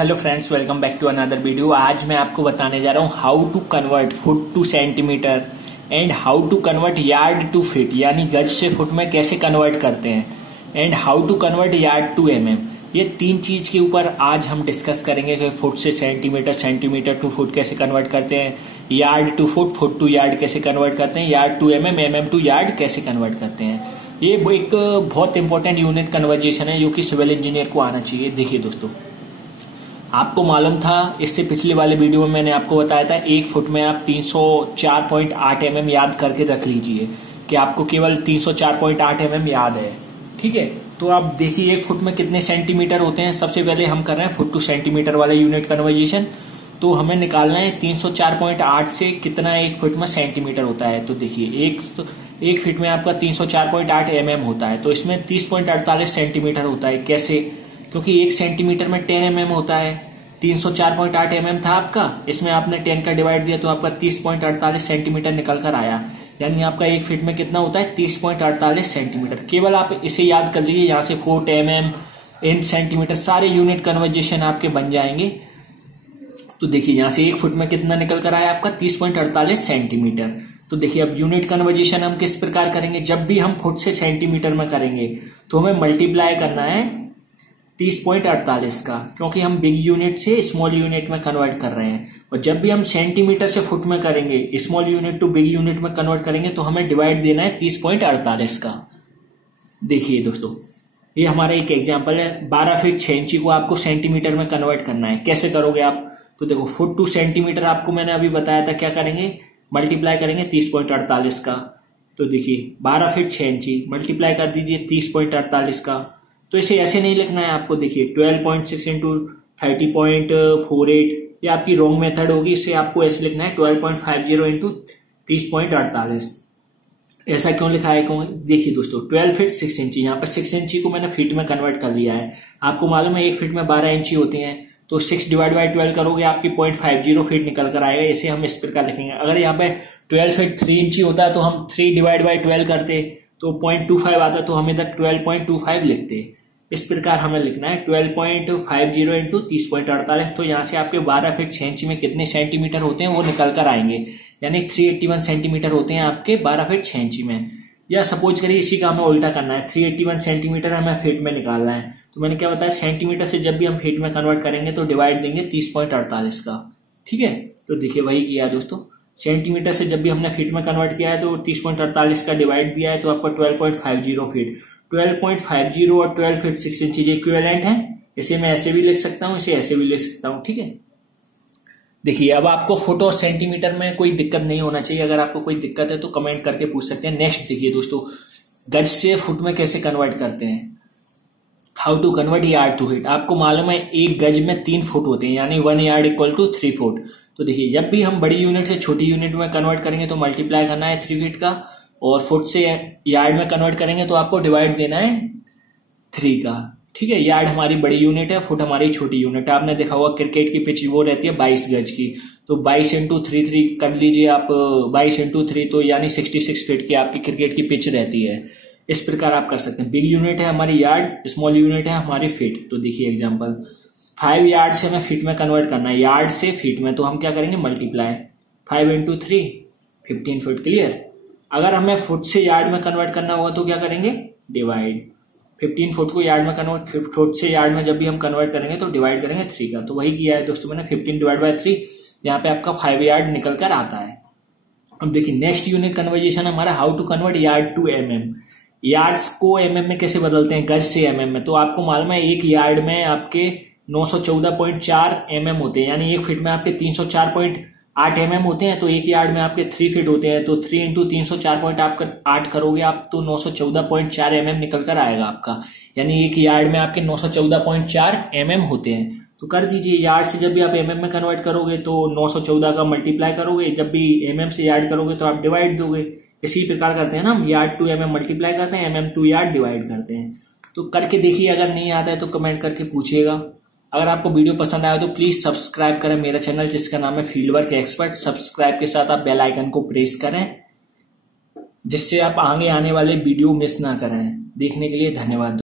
Hello friends, welcome back to another video. आज मैं आपको बताने जा रहा हूँ how to convert foot to centimetre and how to convert yard to feet, यानी गज से फुट में कैसे कन्वर्ट करते हैं, and how to convert yard to mm. ये तीन चीज के ऊपर आज हम डिस्कस करेंगे कि फुट से सेंटीमीटर, सेंटीमीटर टू फुट कैसे कन्वर्ट करते हैं, yard to foot, foot to yard कैसे कन्वर्ट करते हैं, yard to mm, mm to yard कैसे कन्वर्ट करते हैं। ये एक बहुत इंपॉर्टेंट यूनिट कन्वर्जेशन है जो कि सिविल इंजीनियर को आना चाहिए। देखिए दोस्तों, आपको मालूम था, इससे पिछले वाले वीडियो में मैंने आपको बताया था एक फुट में आप 304.8 mm याद करके रख लीजिए कि आपको केवल 304.8 mm याद है। ठीक है, तो आप देखिए एक फुट में कितने सेंटीमीटर होते हैं। सबसे पहले हम कर रहे हैं फुट टू सेंटीमीटर वाला यूनिट कन्वर्जेशन। तो हमें निकालना है 304.8 से कितना एक फुट में सेंटीमीटर होता है। तो देखिए एक फीट में आपका 304.8 mm होता है, तो इसमें 30.48 सेंटीमीटर होता है। कैसे? क्योंकि एक सेंटीमीटर में 10 mm होता है। 304.8 mm था आपका, इसमें आपने 10 का डिवाइड दिया तो आपका 30.48 सेंटीमीटर निकल कर आया। यानी आपका एक फीट में कितना होता है? 30.48 सेंटीमीटर। केवल आप इसे याद कर लीजिए, यहाँ से फुट, mm, इन सेंटीमीटर सारे यूनिट कन्वर्जेशन आपके बन जाएंगे। तो देखिए यहाँ से एक फुट में कितना निकल कर आया आपका? 30.48 सेंटीमीटर। तो देखिए अब यूनिट कन्वर्जेशन हम किस प्रकार करेंगे। जब भी हम फुट से सेंटीमीटर में करेंगे तो हमें मल्टीप्लाई करना है 30.48 का, क्योंकि हम बिग यूनिट से स्मॉल यूनिट में कन्वर्ट कर रहे हैं। और जब भी हम सेंटीमीटर से फुट में करेंगे, small unit to big unit में कन्वर्ट करेंगे, तो हमें डिवाइड देना है 30.48 का। देखिए दोस्तों, ये हमारा एक एग्जांपल है। 12 फीट 6 इंची को आपको सेंटीमीटर में कन्वर्ट करना है। कैसे करोगे आप? तो देखो, फुट टू सेंटीमीटर आपको मैंने अभी बताया था, क्या करेंगे? मल्टीप्लाई करेंगे 30.48 का। तो देखिए 12 फीट 6 इंची मल्टीप्लाई कर दीजिए 30.48 का। तो इसे ऐसे नहीं लिखना है आपको। देखिए 12.6 इंटू 30.48, ये आपकी रॉन्ग मेथड होगी। इससे आपको ऐसे लिखना है 12.50 इंटू 30.48। ऐसा क्यों लिखा है? क्यों? देखिए दोस्तों, 12 फीट 6 इंची, यहाँ पर 6 इंची को मैंने फीट में कन्वर्ट कर लिया है। आपको मालूम है एक फीट में 12 इंची होती हैं, तो 6 डिवाइड बाई 12 करोगे आपकी 0.50 फीट निकल कर आएगा। इसे हम इस प्रकार लिखेंगे। अगर यहाँ पे 12 फीट 3 इंची होता है तो हम 3 डिवाइड बाई 12 करते तो 0.25 आता, तो हम इधर 12.25 लिखते। इस प्रकार हमें लिखना है 12.50 इंटू 30.48। तो यहाँ से आपके 12 फीट 6 इंच में कितने सेंटीमीटर होते हैं वो निकल कर आएंगे, यानी 381 सेंटीमीटर होते हैं आपके 12 फीट 6 इंच में। या सपोज करिए इसी का हमें उल्टा करना है, 381 सेंटीमीटर हमें फीट में निकालना है। तो मैंने क्या बताया, सेंटीमीटर से जब भी हम फीट में कन्वर्ट करेंगे तो डिवाइड देंगे 30.48 का। ठीक है, तो देखिए वही किया दोस्तों। सेंटीमीटर से जब भी हमने फीट में कन्वर्ट किया है तो 30.48 का डिवाइड दिया है, तो आपका 12.50 फीट। 12.50 और 12 फीट 6 इंच इक्विवेलेंट है। इसे मैं ऐसे भी लिख सकता हूँ, इसे ऐसे भी लिख सकता हूँ। ठीक है, देखिए अब आपको फुट और सेंटीमीटर में कोई दिक्कत नहीं होना चाहिए। अगर आपको कोई दिक्कत है तो कमेंट करके पूछ सकते हैं। नेक्स्ट देखिए दोस्तों, गज से फुट में कैसे कन्वर्ट करते हैं, how to convert yard to feet. आपको मालूम है एक गज में 3 फुट होते हैं, यानी 1 यार्ड इक्वल टू 3 फुट। तो देखिए जब भी हम बड़ी यूनिट से छोटी यूनिट में कन्वर्ट करेंगे तो मल्टीप्लाई करना है 3 फीट का, और फुट से यार्ड में कन्वर्ट करेंगे तो आपको डिवाइड देना है 3 का। ठीक है, यार्ड हमारी बड़ी यूनिट है, फुट हमारी छोटी यूनिट है। आपने देखा होगा क्रिकेट की पिच वो रहती है 22 गज की, तो 22 इंटू 3 कर लीजिए आप, 22 इंटू 3 तो यानी 66 फीट की आपकी क्रिकेट की पिच रहती है। इस प्रकार आप कर सकते हैं। बिग यूनिट है हमारी यार्ड, स्मॉल यूनिट है हमारी फीट। तो देखिए एग्जाम्पल, 5 यार्ड से हमें फीट में कन्वर्ट करना है, यार्ड से फीट में, तो हम क्या करेंगे? Multiply 5 into 3, 15 feet. क्लियर? अगर हमें फुट से यार्ड में कन्वर्ट करना होगा तो क्या करेंगे? डिवाइड 15 फुट को यार्ड में कन्वर्ट, फुट से यार्ड में जब भी हम कन्वर्ट करेंगे तो डिवाइड करेंगे 3 का। तो वही किया है दोस्तों मैंने, 15 डिवाइड बाई 3, यहाँ पे आपका 5 यार्ड निकल कर आता है। अब देखिए नेक्स्ट यूनिट कन्वर्जेशन हमारा how to convert yard to mm. Yards को एमएम में कैसे बदलते हैं, गज से एमएम में। तो आपको मालूम है एक यार्ड में आपके 914.4 mm होते हैं, यानी एक फीट में आपके 304.8 mm होते हैं। तो एक यार्ड में आपके 3 फीट होते हैं, तो 3 इंटू 304.8 करोगे आप तो 914.4 mm निकल कर आएगा आपका। यानी एक यार्ड में आपके 914.4 mm होते हैं। तो कर दीजिए, यार्ड से जब भी आप mm में कन्वर्ट करोगे तो 914 का मल्टीप्लाई करोगे, जब भी mm से यार्ड करोगे तो आप डिवाइड दोगे। इसी प्रकार करते हैं ना हम, यार्ड टू mm मल्टीप्लाई करते हैं, mm टू यार्ड डिवाइड करते हैं। तो करके देखिए, अगर नहीं आता है तो कमेंट करके पूछिएगा। अगर आपको वीडियो पसंद आया तो प्लीज सब्सक्राइब करें मेरा चैनल जिसका नाम है फील्ड वर्क एक्सपर्ट। सब्सक्राइब के साथ आप बेल आइकन को प्रेस करें, जिससे आप आगे आने वाले वीडियो मिस ना करें। देखने के लिए धन्यवाद।